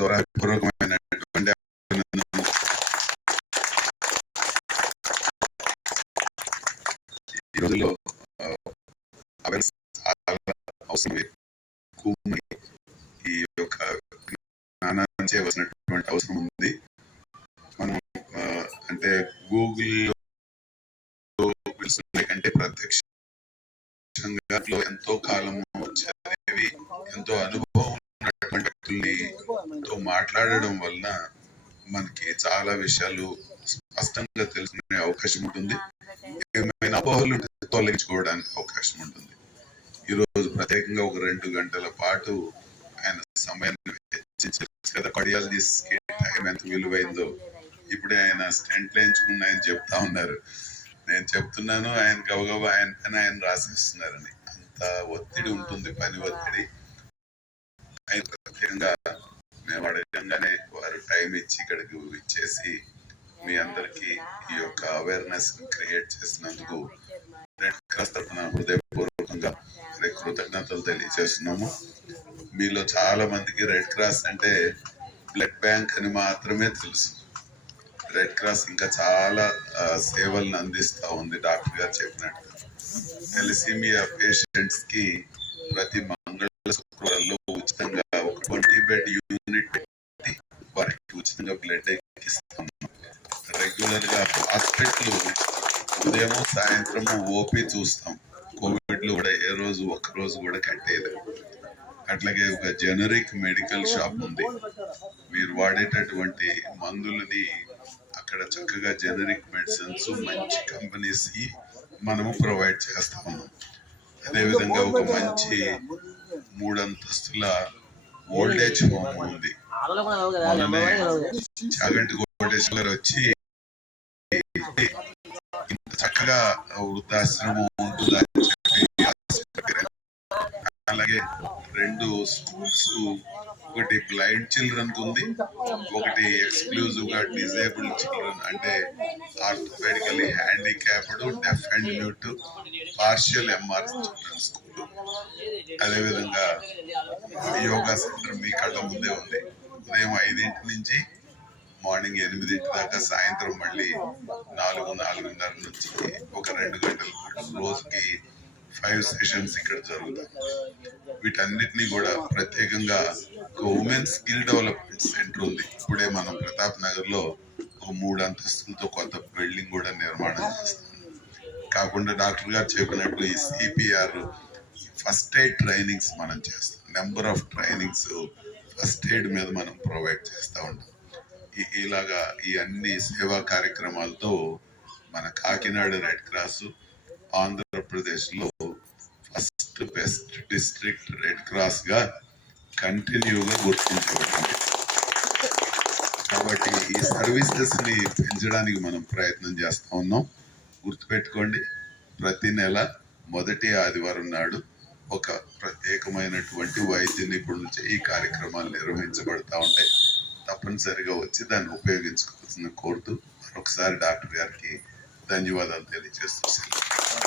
ద్వారా పూర్వకమైనటువంటి ఈ రోజుల్లో అవసరం ఈ యొక్క జ్ఞానాన్ని చేయవలసినటువంటి అవసరం ఉంది. మనం అంటే గూగుల్లో కంటే ప్రత్యక్షంగా ఎంతో కాలము చదివి ఎంతో అనుభవం ఉన్నటువంటి వ్యక్తులతో మాట్లాడడం వలన మనకి చాలా విషయాలు స్పష్టంగా తెలుసుకునే అవకాశం ఉంటుంది. ఏమైనా అపోహలు తొలగించుకోవడానికి అవకాశం ఉంటుంది. ఈరోజు ప్రత్యేకంగా ఒక 2 గంటల పాటు ఆయన సమయాన్ని వెచ్చించారు. కార్డియాలజిస్ట్ టైం ఎంత విలువైందో ఇప్పుడే ఆయన స్టెంట్ వేయించుకుని ఆయన చెప్తా ఉన్నారు. నేను చెప్తున్నాను, ఆయన గబగబా ఆయన పని ఆయన రాసేస్తున్నారని. అంత ఒత్తిడి ఉంటుంది, పని ఒత్తిడి. ఆయన ప్రత్యేకంగా మేము అడగంగానే వారు టైం ఇచ్చి ఇక్కడికి ఇచ్చేసి మీ అందరికీ ఈ యొక్క అవేర్నెస్ క్రియేట్ చేసినందుకు రెడ్ క్రాస్ తరఫున హృదయపూర్వకంగా కృతజ్ఞతలు తెలియజేస్తున్నాము. మీలో చాలా మందికి రెడ్ క్రాస్ అంటే బ్లడ్ బ్యాంక్ అని మాత్రమే తెలుసు. రెడ్ క్రాస్ ఇంకా చాలా సేవలను అందిస్తూ ఉంది. డాక్టర్ గారు చెప్పినట్టు థెలసీమియా పేషెంట్స్ కి ప్రతి మంగళ శుక్రవారంలో ఉచితంగా ఒక 20 బెడ్ యూనిట్ పెట్టి వారికి ఉచితంగా బ్లడ్ ఎక్కిస్తాం. రెగ్యులర్ గా హాస్పిటల్ ఉదయం సాయంత్రము ఓపీ చూస్తాం. కోవిడ్ లో కూడా ఏ రోజు ఒక్క రోజు కూడా కట్టేది. అట్లాగే ఒక జనరిక్ మెడికల్ షాప్ ఉంది. మీరు వాడేటటువంటి మందులని అక్కడ చక్కగా జనరిక్ మెడిసిన్స్ మంచి కంపెనీస్ కి మనము ప్రొవైడ్ చేస్తా ఉన్నాం. అదేవిధంగా ఒక మంచి 3 అంతస్తుల ఓల్డేజ్ హోమ్ ఉంది. చాగంటి కోటేశ్వర గారు వచ్చి చక్కగా వృద్ధాశ్రమం ఉంటుందని చెప్పి, అలాగే 2 స్కూల్స్, ఒకటి బ్లైండ్ చిల్డ్రన్ ఉంది, ఒకటి ఎక్స్క్లూజివ్ గా డిజేబుల్డ్ చిల్డ్రన్ అంటే orthopedically handicapped, deaf and mute, partial MR children school. అదేవిధంగా యోగా సెంటర్ మీ కళ్ళ ముందే ఉంది. ఉదయం 5 నుంచి మార్నింగ్ 8 దాకా, సాయంత్రం మళ్ళీ 4:30 నుంచి ఒక 2 గంటల పాటు రోజుకి 5 సెషన్స్ ఇక్కడ జరుగుతాయి. వీటన్నిటినీ కూడా ప్రత్యేకంగా ఒక ఉమెన్ స్కిల్ డెవలప్మెంట్ సెంటర్ ఉంది. ఇప్పుడే మనం ప్రతాప్ నగర్ లో ఒక 3 అంతస్తులతో కొత్త బిల్డింగ్ కూడా నిర్మాణం చేస్తాం. కాకుండా డాక్టర్ గారు చెప్పినట్లు ఈ సిపిఆర్ ఫస్ట్ ఎయిడ్ ట్రైనింగ్స్ మనం చేస్తాం. Number of trainings first aid మీద మనం ప్రొవైడ్ చేస్తూ ఉంటాం. ఇలాగా ఈ అన్ని సేవా కార్యక్రమాలతో మన కాకినాడ రెడ్ క్రాస్ ఆంధ్రప్రదేశ్ లో first best district red cross గా కంటిన్యూగా గుర్తించబడింది. కాబట్టి ఈ సర్వీసెస్ ని పెంచడానికి మనం ప్రయత్నం చేస్తా ఉన్నాం. గుర్తుపెట్టుకోండి, ప్రతి నెల మొదటి ఆదివారం నాడు ఒక ప్రత్యేకమైనటువంటి వైద్య నిపుణులచే ఈ కార్యక్రమాలు నిర్వహించబడతా ఉంటాయి. తప్పనిసరిగా వచ్చి దాన్ని ఉపయోగించుకోవాల్సిన కోరుతూ మరొకసారి డాక్టర్ గారికి ధన్యవాదాలు తెలియజేస్తూ